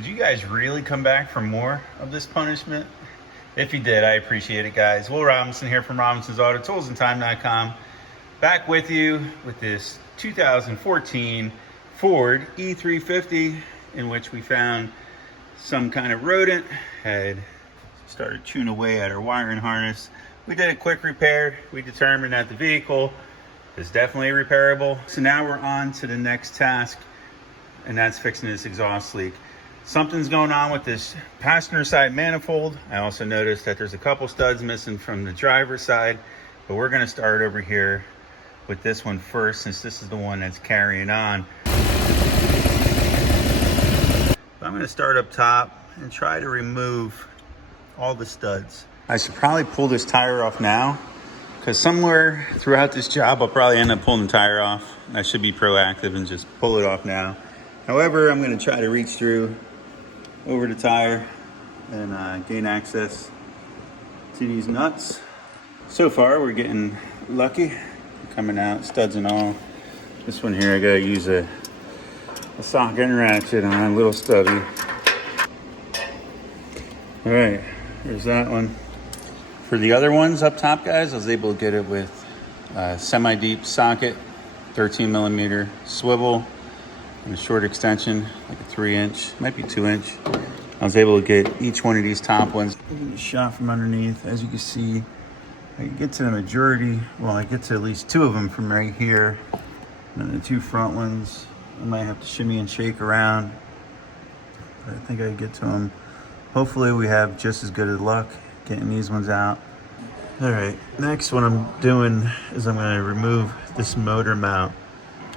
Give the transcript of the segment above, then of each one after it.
Did you guys really come back for more of this punishment? If you did, I appreciate it, guys. Will Robinson here from Robinson's Auto Tools and Time.com. Back with you with this 2014 Ford E350, in which we found some kind of rodent, had started chewing away at our wiring harness. We did a quick repair. We determined that the vehicle is definitely repairable. So now we're on to the next task, and that's fixing this exhaust leak. Something's going on with this passenger side manifold. I also noticed that there's a couple studs missing from the driver's side, but we're gonna start over here with this one first, since this is the one that's carrying on. I'm gonna start up top and try to remove all the studs. I should probably pull this tire off now, because somewhere throughout this job, I'll probably end up pulling the tire off. I should be proactive and just pull it off now. However, I'm gonna try to reach through over the tire and gain access to these nuts. So far, we're getting lucky. Coming out, studs and all. This one here, I gotta use a socket and ratchet on a little stubby. All right, there's that one. For the other ones up top, guys, I was able to get it with a semi-deep socket, 13 millimeter swivel, and a short extension, like a 3-inch, might be 2-inch. I was able to get each one of these top ones. Give it a shot from underneath. As you can see, I can get to the majority. Well, I get to at least 2 of them from right here. And then the 2 front ones, I might have to shimmy and shake around, but I think I can get to them. Hopefully we have just as good of luck getting these ones out. All right, next what I'm doing is I'm gonna remove this motor mount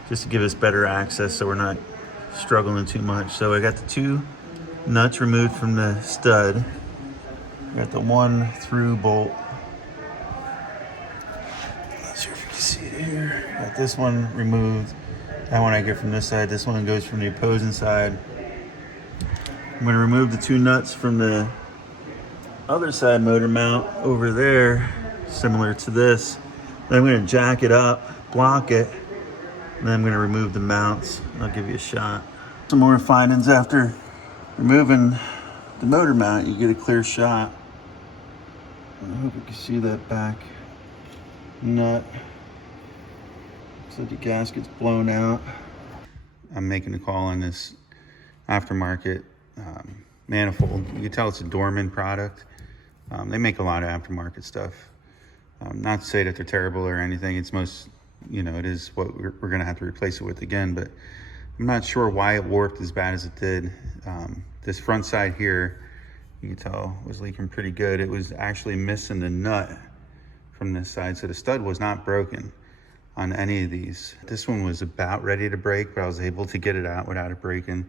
just to give us better access so we're not struggling too much. So I got the 2 nuts removed from the stud. I got the 1 through bolt. Not sure if you can see it here. Got this one removed. That one I get from this side. This one goes from the opposing side. I'm gonna remove the 2 nuts from the other side motor mount over there, similar to this. Then I'm gonna jack it up, block it, and then I'm gonna remove the mounts. I'll give you a shot. Some more findings after removing the motor mount. You get a clear shot. I hope you can see that back nut. Looks like the gasket's blown out. I'm making a call on this aftermarket manifold. You can tell it's a Dorman product. They make a lot of aftermarket stuff. Not to say that they're terrible or anything. It's most, it is what we're gonna have to replace it with again, but I'm not sure why it warped as bad as it did. This front side here, you can tell was leaking pretty good. It was actually missing the nut from this side, so the stud was not broken on any of these. This one was about ready to break, but I was able to get it out without it breaking.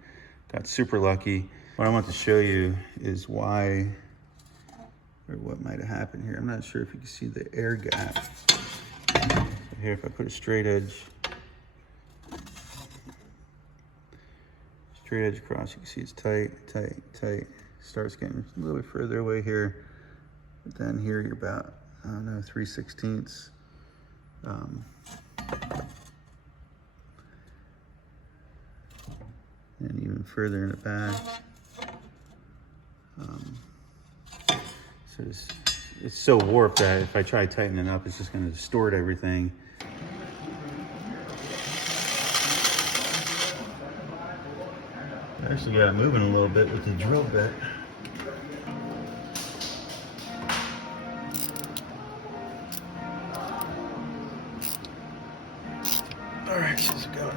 Got super lucky. What I want to show you is why, or what might have happened here. I'm not sure if you can see the air gap. So here, if I put a straight edge across, you can see it's tight, tight, tight. Starts getting a little bit further away here. But then here you're about, I don't know, 3/16. And even further in the back. So it's so warped that if I try tightening it up, it's just going to distort everything. I actually got it moving a little bit with the drill bit. All right, she's going.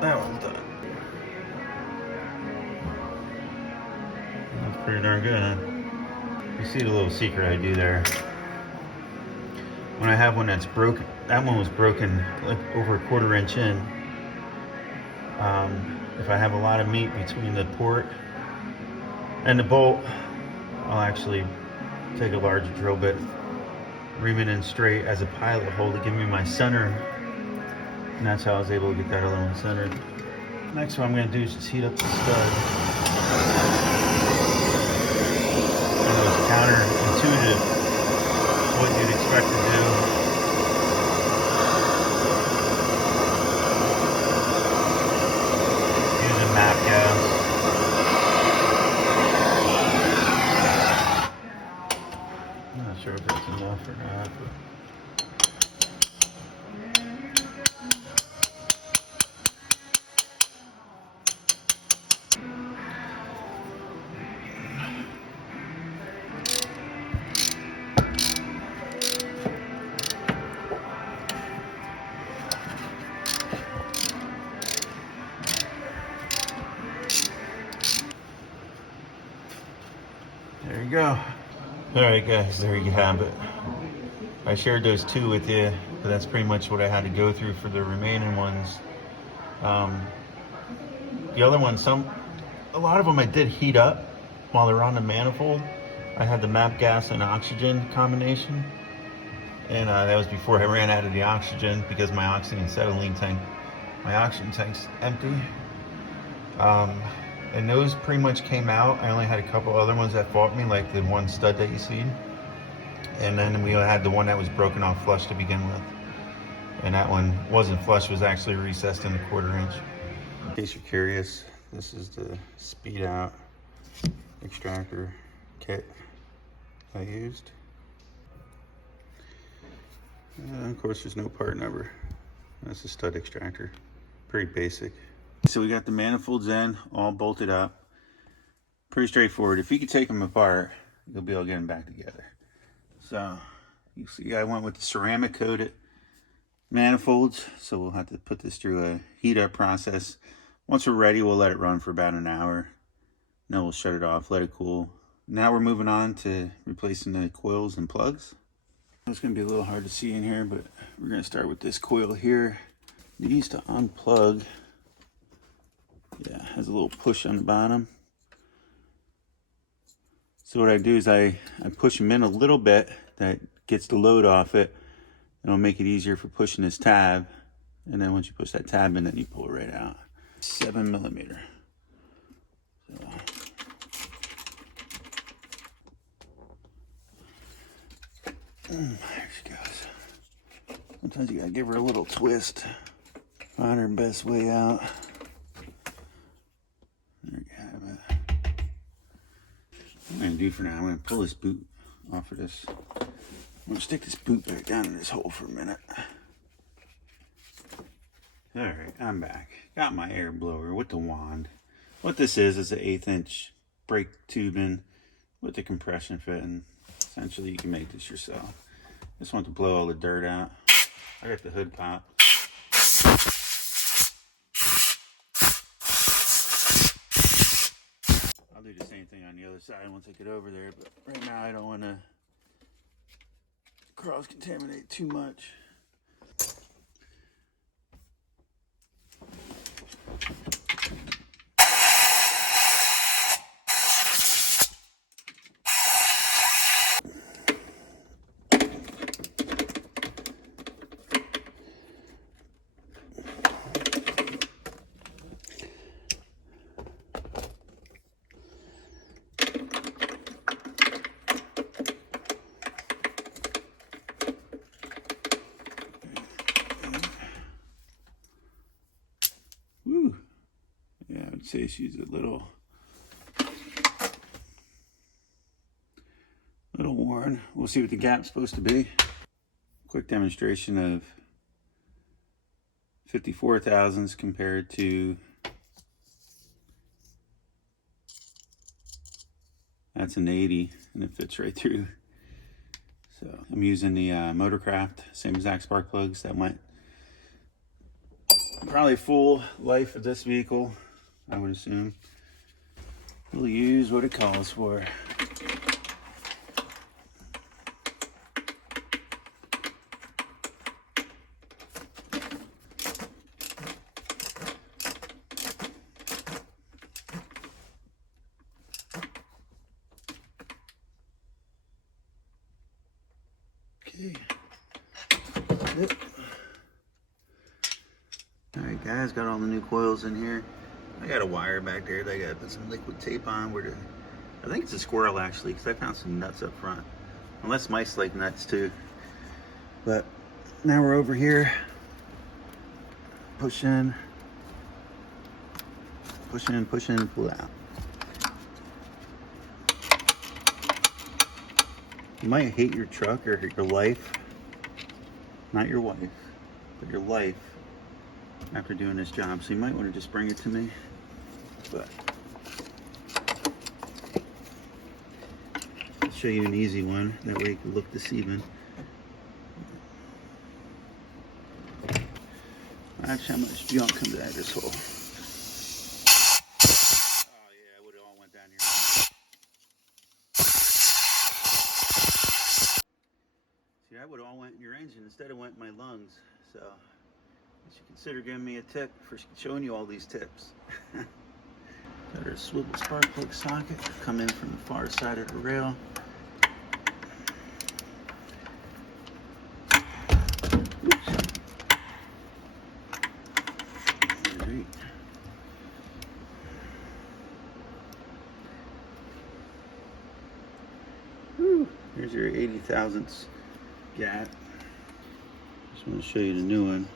That one's done. That's pretty darn good, huh? You see the little secret I do there. When I have one that's broken, that one was broken like over a 1/4 inch in. If I have a lot of meat between the port and the bolt, I'll actually take a large drill bit, ream it in straight as a pilot hole to give me my center. And that's how I was able to get that other one centered. Next, what I'm going to do is just heat up the stud. It was counterintuitive what you'd expect to do. we go. All right, guys, there you have it. I shared those two with you, but that's pretty much what I had to go through for the remaining ones. The other ones, a lot of them I did heat up while they're on the manifold. I had the MAP gas and oxygen combination, and that was before I ran out of the oxygen because my oxygen acetylene tank, my oxygen tank's empty. And those pretty much came out. I only had a couple other ones that fought me, like the one stud that you see. And then we had the one that was broken off flush to begin with. And that one wasn't flush, was actually recessed in a 1/4 inch. In case you're curious, this is the speed out extractor kit I used. And of course, there's no part number. That's a stud extractor. Pretty basic. So we got the manifolds in, all bolted up. Pretty straightforward. If you could take them apart, you'll be able to get them back together. So you see I went with the ceramic coated manifolds. So we'll have to put this through a heat up process. Once we're ready, we'll let it run for about an hour. Then we'll shut it off, let it cool. Now we're moving on to replacing the coils and plugs. It's going to be a little hard to see in here, but we're going to start with this coil here. These to unplug. Yeah, has a little push on the bottom. So what I do is I push them in a little bit. That gets the load off it. It'll make it easier for pushing this tab. And then once you push that tab in, then you pull it right out. 7mm. So. There she goes. Sometimes you gotta give her a little twist. Find her best way out. There you have it. What I'm gonna do for now, I'm gonna pull this boot off of this. I'm gonna stick this boot back down in this hole for a minute. Alright, I'm back. Got my air blower with the wand. What this is an 1/8 inch brake tubing with the compression fitting. Essentially, you can make this yourself. Just want to blow all the dirt out. I got the hood pop. I'll do the same thing on the other side once I get over there, but right now I don't want to cross-contaminate too much. Woo. Yeah, I would say she's a little worn. We'll see what the gap's supposed to be. Quick demonstration of 54 thousandths compared to that's an 80, and it fits right through. So I'm using the Motorcraft, same exact spark plugs that went probably full life of this vehicle, I would assume. We'll use what it calls for. Okay. Yep. Alright guys, got all the new coils in here. I got a wire back there that I gotta put some liquid tape on where I think it's a squirrel actually, because I found some nuts up front. Unless mice like nuts too. But now we're over here. Push in, pull out. You might hate your truck or your life. Not your wife, but your life after doing this job. So you might want to just bring it to me. But I'll show you an easy one. That way it can look deceiving. Watch how much junk comes out of this hole. Oh yeah, it would have all went down here. instead it went in my lungs. So you should consider giving me a tip for showing you all these tips. Got our swivel spark plug socket, come in from the far side of the rail. Alright. Here's your 80 thousandths gap. Just want to show you the new one.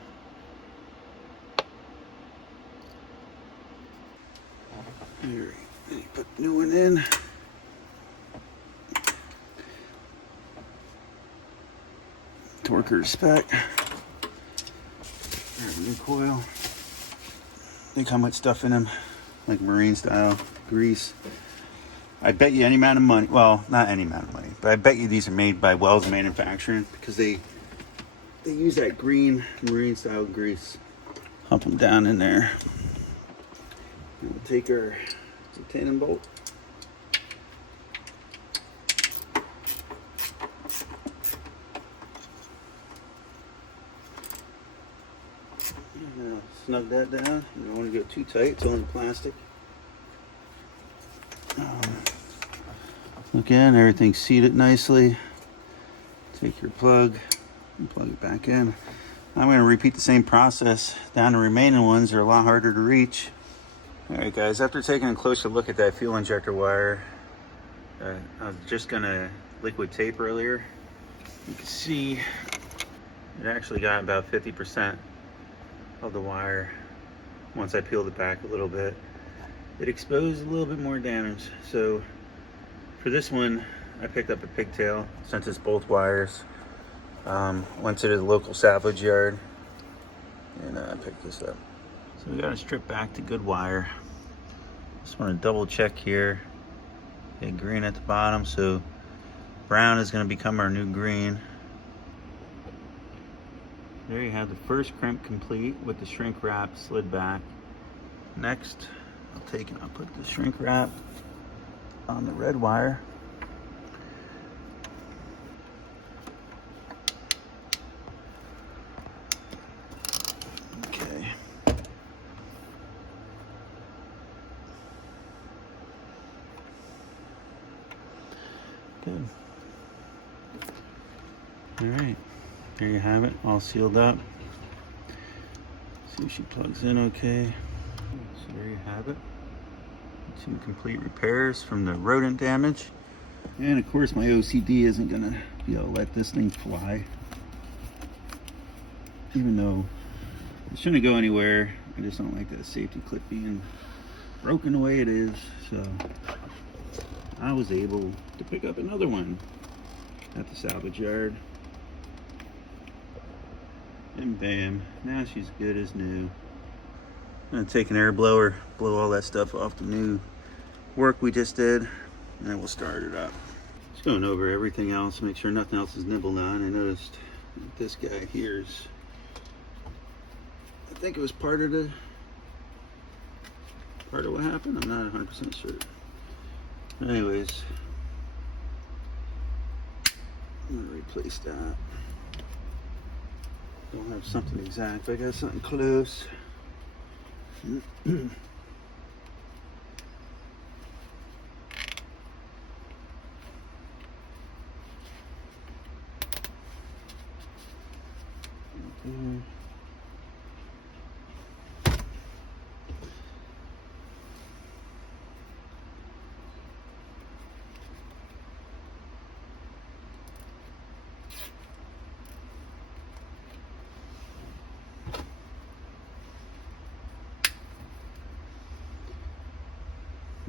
Here, put the new one in. Torquer spec. There's a new coil. They come with stuff in them, like marine style grease. I bet you any amount of money, well, not any amount of money, but I bet you these are made by Wells Manufacturing, because they use that green marine style grease. Pump them down in there. And we'll take our titanium bolt. Snug that down. You don't want to go too tight, it's only plastic. Again, everything's seated nicely. Take your plug and plug it back in. I'm going to repeat the same process down the remaining ones. They're a lot harder to reach. Alright guys, after taking a closer look at that fuel injector wire, I was just going to liquid tape earlier. You can see it actually got about 50% of the wire. Once I peeled it back a little bit, it exposed a little bit more damage. So for this one, I picked up a pigtail since it's both wires. Went to the local salvage yard and I picked this up. So we got to strip back to good wire. Just want to double check here. Okay, green at the bottom, so brown is going to become our new green. There you have the first crimp complete with the shrink wrap slid back. Next, I'll put the shrink wrap on the red wire. Okay. Good. All right. There you have it, all sealed up. See if she plugs in okay. So there you have it. 2 complete repairs from the rodent damage. And of course my OCD isn't gonna be able to let this thing fly. Even though it shouldn't go anywhere, I just don't like that safety clip being broken the way it is. So I was able to pick up another one at the salvage yard. And bam, now she's good as new. I'm gonna take an air blower, blow all that stuff off the new work we just did, and then we'll start it up. Just going over everything else, make sure nothing else is nibbled on. I noticed this guy here's, I think it was part of what happened. I'm not 100% sure. Anyways, I'm gonna replace that. Don't have something exact, but I got something close.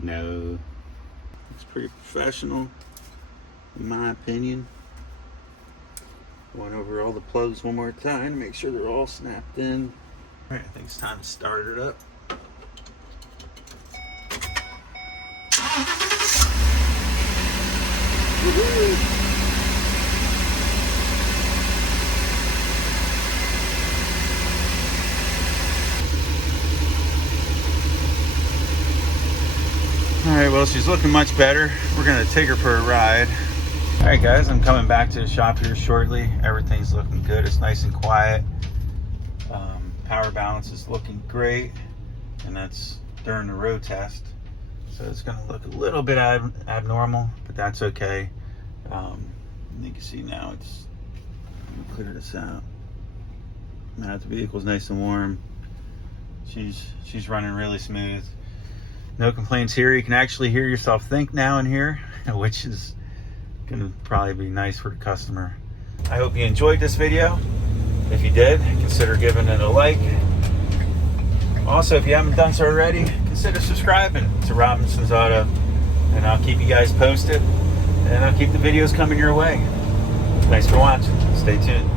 No, it's pretty professional in my opinion. Going over all the plugs one more time to make sure they're all snapped in. All right, I think it's time to start it up. Woo-hoo! Alright, well, she's looking much better. We're going to take her for a ride. Alright guys, I'm coming back to the shop here shortly. Everything's looking good. It's nice and quiet. Power balance is looking great, and that's during the road test. So it's going to look a little bit abnormal, but that's okay. You can see now it's, let me clear this out. Now the vehicle's nice and warm. She's running really smooth. No complaints here. You can actually hear yourself think now in here, which is going to probably be nice for the customer. I hope you enjoyed this video. If you did, consider giving it a like. Also, if you haven't done so already, consider subscribing to Robinson's Auto, and I'll keep you guys posted, and I'll keep the videos coming your way. Thanks for watching. Stay tuned.